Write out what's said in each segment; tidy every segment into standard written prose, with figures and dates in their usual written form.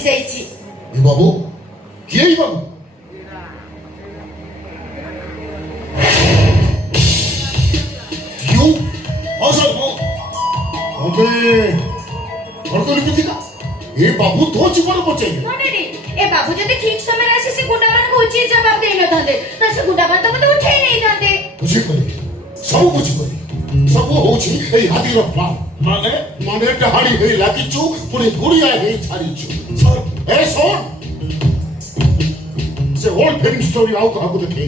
पची जाइछि ए बाबू किए बाबू क्यों असर हो अबे घर को लिखी का ए बाबू तो जीवन बचाई नडी ए बाबू जदि ठीक समय आसी से गुंडा मान को उचित जवाब देई न थांदे त से गुंडा मान तो मते उठे नहीं थांदे बुझी गली सब बुझी गली सब होछि ए हाथी रो प्लान माने माने डहाड़ी हे लागिचु पुणी गुड़िया हे छाड़ीचु सर ए सोन से ओल्ड फिल्म स्टोरी आउ कहा को देखी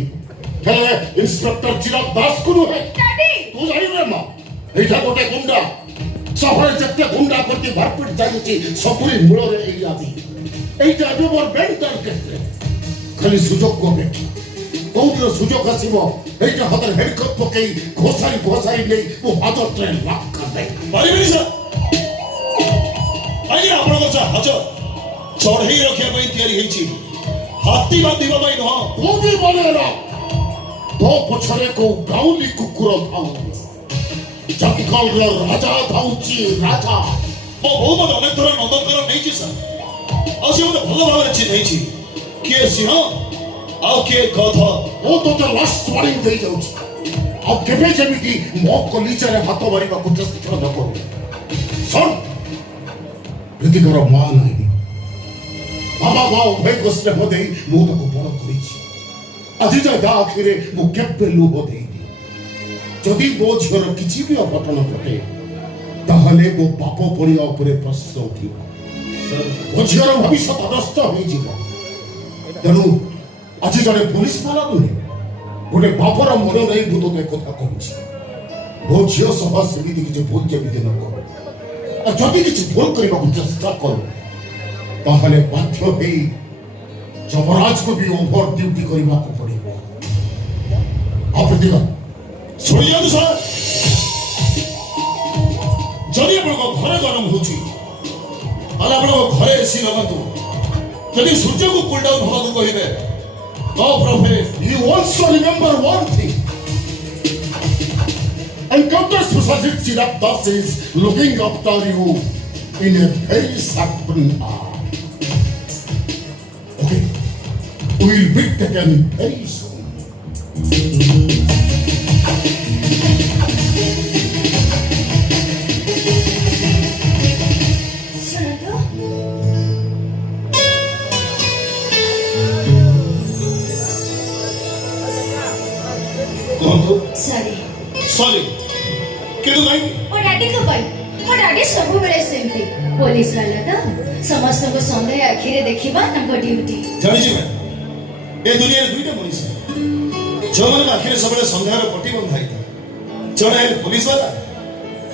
हेले इंस्पेक्टर चिराग दास को है डैडी तू जाई रे मां एटा गोटे गुंडा शहर जत्ते गुंडा करती भरपेट जाइछि सबुरी मूल रे एई आदि एटा जो मोर बेंटर केते खाली सुजोग को बेठी कोउदिन सुजोग आसीबो एटा हतर हेडकट पकई घोसारी नै वो हाजर ट्रेन लॉक कर दे बारी सर आइ आपण को हाजर चढ़ई रखिया पई तयारी हेछि हाथी बांधिबा पई न तू भी बनेरा तो पछरे को गाउली कुकुर थाउ जंगल रे राजा थाउची राजा मो बहुत अनेक थर नंदनकन नहीं सर और से मते भलो भाव चिन्हैछि के सिंह आ के गधा वो तो लास्ट वार्निंग दे जाउची अब केबे जेमिति मो कलीचरे हाथ मारिबा को चेष्टा न करू सुन ऋतिकर मां नहीं बाबा मां भाई को स्नेह दे मु तो बड़ करिछि আজি जा दा आखिरे मु केबे लुह दे जदि मो झियर किछि भी अघटन घटे ताहले मो पाप पड़िया उपरे प्रश्न उठिब मो झियर भविष्य नष्ट होई जिवो तेणु आज जड़े पुलिस वाला नुहे गोटे बापर मन नहीं भूत तो एक कथा कहूँ मो झील सभा सेमती किसी भूल जमी न कर जदि किसी भूल करने को चेष्टा कर ताहले बाध्य होई जमराज को भी ओवर ड्यूटी करने को पड़ेगा आप देखा सुन जाओ सर जदि आपण घरे गरम होची आला आपण घरे एसी लगातु जदि सूर्य को कूल डाउन होगा को कहिबे तो profit you also remember one thing Encounter Society Chirag Das is looking after you in a very certain hour okay we will meet again very soon sorry केदु नहीं ओ डैडी को भाई ओ डैडी सब बेले सेमती पुलिस वाला तो समस्त को संदेह आखिरे देखिबा ताको ड्यूटी जानि छी मैं ए दुनिया दुईटा मनीष जो मन आखिरे सबले संदेह रो पट्टी बंधाई जणे है पुलिस वाला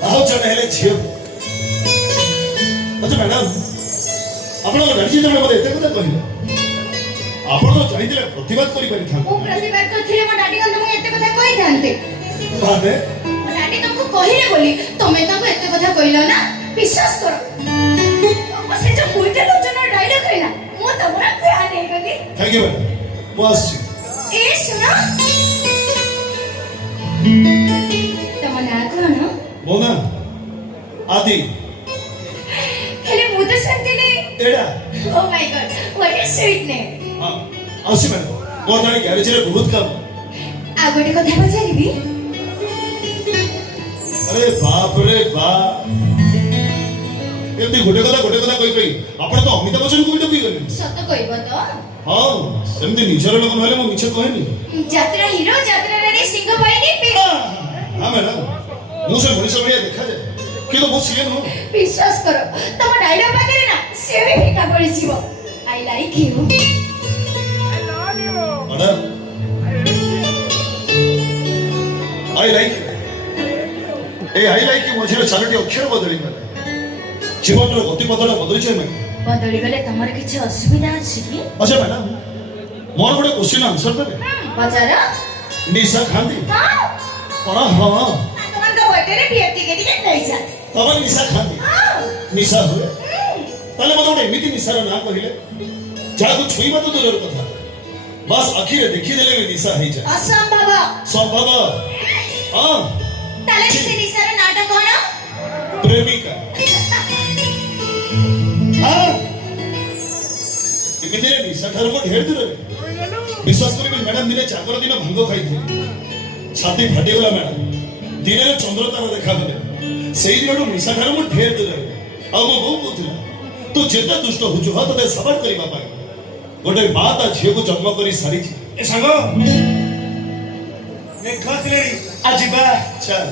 आहो जणे है झियो अच्छा मैडम आपण डैडी जणे मते एते कथा कहिलो आपण तो जानिदिले प्रतिवाद करि पारि था ओ प्रतिवाद तो थिले म डैडी को तुम एते कथा कहि थानते बादे डैडी तुमको कहिले बोली तमे ताको एते कथा कहिलो ना विश्वास करो तुम से जो कोइटा लोचन डायलॉग है ना मो तमरा फैन है गदी थैंक यू बस ए सुनो तम ना कोन मोना आदि हेले मु तो संतिले एडा oh my God what is sweet name हां आसी मैडम मोर गाड़ी गैरेज रे बहुत काम आ गोटे कथा पचारिबी अरे बाप रे बाप एमती गोटे कथा कहि आपण तो अमिताभ बच्चन को भी टपी गले सत कहबो तो हां सेमती निजर लोक नहले म मिछ कहनी यात्रा हीरो यात्रा रे सिंह बहिनी पे हां मैडम मु से मनीष भैया देखा जाए कि तो बहुत सीएम हो विश्वास करो तम डायलॉग पाके ना से भी फीका पड़ी जीवो I like you madam I like a I like की मझिरे चारोटी अक्षर बदली गले जीवन रो गति पथडा बदली छै मैं बदली गले तमर किछ असुविधा अछि की अच्छा मैडम मोर गोटे क्वेश्चन आंसर देबे बजारा निशा खांदी हां हां हां तुमन का बर्थडे बियती के दिन नहीं जा तब निशा खांदी निशा हुए ताले मते गोटे एमिति निशार ना कहिले जा को छुई मत दूर कथा बस आखिरे देखि देले निशा हे जा असंभव संभव हां ताले से निशार नाटक कोन प्रेमिका हां ଏମିତିରେ ନିଶା ଠାରୁ ମୁଁ ଢେର ଦୂରରେ। ବିଶ୍ୱାସ କରିବେ ମ୍ୟାଡାମ, ଦିନେ ଚାକର ଦିନ ଭାଙ୍ଗ ଖାଇଥିଲି, ଛାତି ଫାଟିଗଲା ମ୍ୟାଡାମ। ଦିନରେ ଚନ୍ଦ୍ର ତାରା ଦେଖାଗଲେ। ସେଇ ଦିନଠୁ ନିଶା ଠାରୁ ମୁଁ ଢେର ଦୂରରେ। ଆଉ ମୋ ବୋଉ କହୁଥିଲା, ତୁ ଯେତେ ଦୁଷ୍ଟ ହଉଛୁ ହଁ ତତେ ସବଳ କରିବା ପାଇଁ ଗୋଟେ ମା ତା ଝିଅକୁ ଜନ୍ମ କରି ସାରିଛି। ଏ ସାଙ୍ଗ ମେଘ ଆସିଲେଣି, ଆ ଯିବା। ଚାଲ।